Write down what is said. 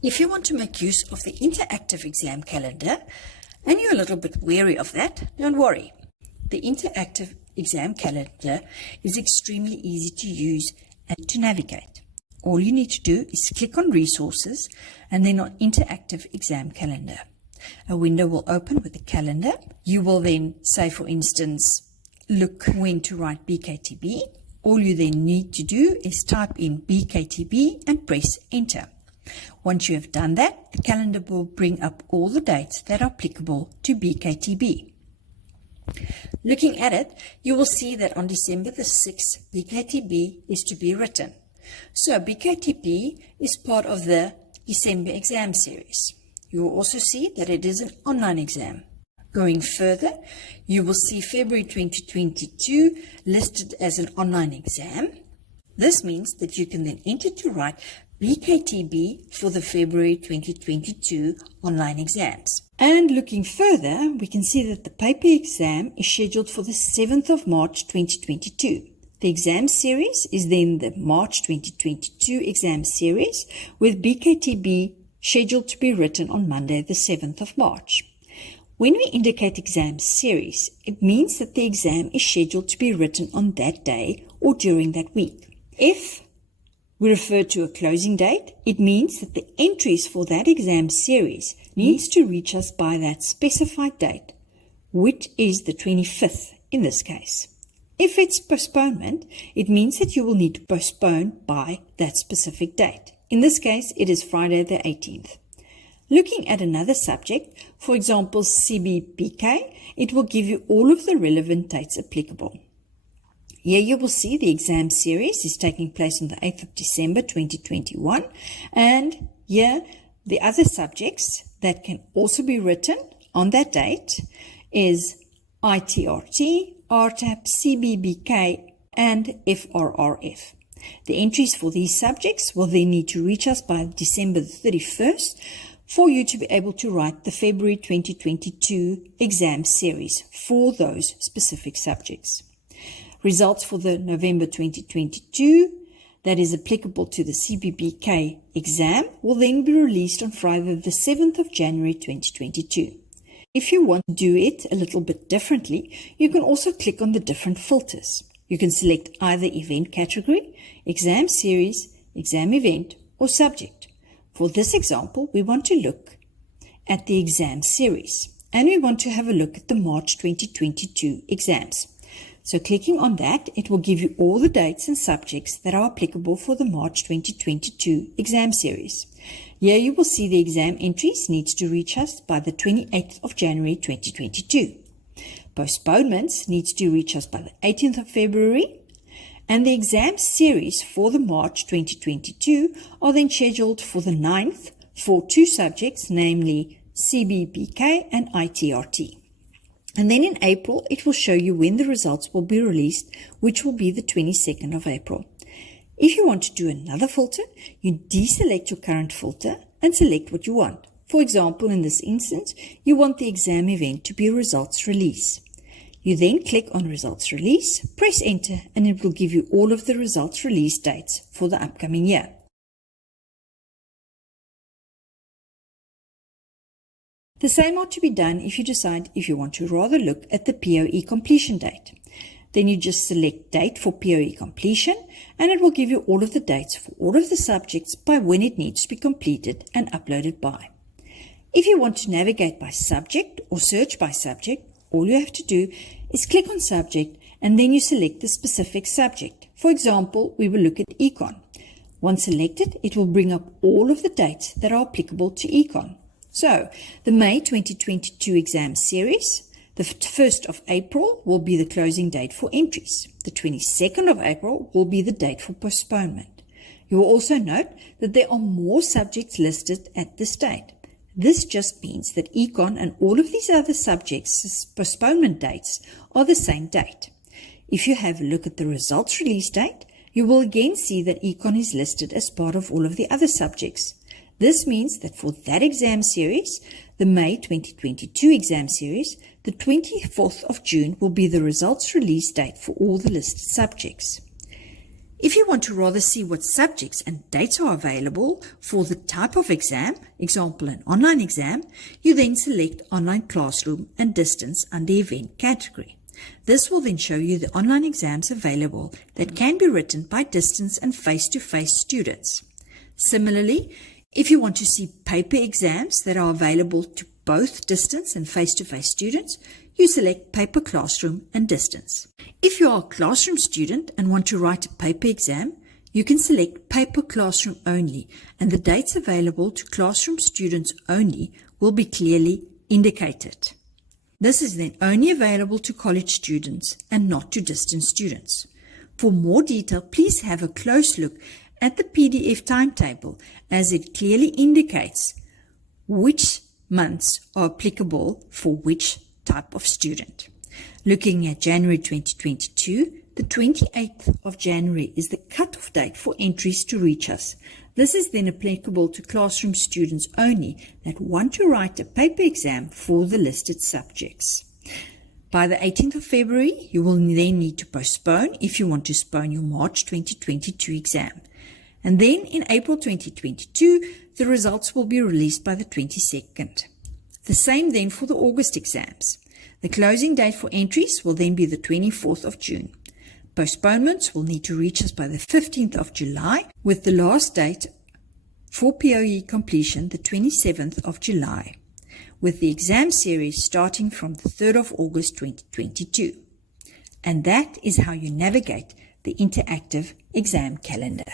If you want to make use of the interactive exam calendar and you're a little bit wary of that, don't worry. The interactive exam calendar is extremely easy to use and to navigate. All you need to do is click on Resources and then on Interactive Exam Calendar. A window will open with the calendar. You will then say, for instance, look when to write BKTB. All you then need to do is type in BKTB and press Enter. Once you have done that, the calendar will bring up all the dates that are applicable to BKTB. Looking at it, you will see that on December the 6th, BKTB is to be written. So BKTB is part of the December exam series. You will also see that it is an online exam. Going further, you will see February 2022 listed as an online exam. This means that you can then enter to write BKTB for the February 2022 online exams. And looking further, we can see that the paper exam is scheduled for the 7th of March 2022. The exam series is then the March 2022 exam series, with BKTB scheduled to be written on Monday the 7th of March. When we indicate exam series, it means that the exam is scheduled to be written on that day or during that week. If we refer to a closing date, it means that the entries for that exam series needs to reach us by that specified date, which is the 25th in this case. If it's postponement, it means that you will need to postpone by that specific date. In this case, it is Friday the 18th. Looking at another subject, for example, CBBK, it will give you all of the relevant dates applicable. Here you will see the exam series is taking place on the 8th of December 2021, and here the other subjects that can also be written on that date is ITRT, RTAP, CBBK, and FRRF. The entries for these subjects will then need to reach us by December the 31st for you to be able to write the February 2022 exam series for those specific subjects. Results for the November 2022 that is applicable to the CBBK exam will then be released on Friday the 7th of January 2022. If you want to do it a little bit differently, you can also click on the different filters. You can select either event category, exam series, exam event, or subject. For this example, we want to look at the exam series, and we want to have a look at the March 2022 exams. So clicking on that, it will give you all the dates and subjects that are applicable for the March 2022 exam series. Here you will see the exam entries needs to reach us by the 28th of January 2022. Postponements needs to reach us by the 18th of February, and the exam series for the March 2022 are then scheduled for the 9th for two subjects, namely CBBK and ITRT. And then in April, it will show you when the results will be released, which will be the 22nd of April. If you want to do another filter, you deselect your current filter and select what you want. For example, in this instance, you want the exam event to be results release. You then click on results release, press enter, and it will give you all of the results release dates for the upcoming year. The same ought to be done if you decide if you want to rather look at the POE completion date. Then you just select date for POE completion, and it will give you all of the dates for all of the subjects by when it needs to be completed and uploaded by. If you want to navigate by subject or search by subject, all you have to do is click on subject and then you select the specific subject. For example, we will look at Econ. Once selected, it will bring up all of the dates that are applicable to Econ. So, the May 2022 exam series, the 1st of April will be the closing date for entries. The 22nd of April will be the date for postponement. You will also note that there are more subjects listed at this date. This just means that Econ and all of these other subjects' postponement dates are the same date. If you have a look at the results release date, you will again see that Econ is listed as part of all of the other subjects. This means that for that exam series, the May 2022 exam series, the 24th of June will be the results release date for all the listed subjects. If you want to rather see what subjects and dates are available for the type of exam, example an online exam, you then select Online Classroom and Distance under Event category. This will then show you the online exams available that can be written by distance and face-to-face students. Similarly, if you want to see paper exams that are available to both distance and face-to-face students, you select Paper Classroom and Distance. If you are a classroom student and want to write a paper exam, you can select Paper Classroom only, and the dates available to classroom students only will be clearly indicated. This is then only available to college students and not to distance students. For more detail, please have a close look at the PDF timetable, as it clearly indicates which months are applicable for which type of student. Looking at January 2022, the 28th of January is the cut-off date for entries to reach us. This is then applicable to classroom students only that want to write a paper exam for the listed subjects. By the 18th of February, you will then need to postpone if you want to postpone your March 2022 exam. And then in April 2022, the results will be released by the 22nd. The same then for the August exams. The closing date for entries will then be the 24th of June. Postponements will need to reach us by the 15th of July, with the last date for POE completion the 27th of July, with the exam series starting from the 3rd of August 2022. And that is how you navigate the interactive exam calendar.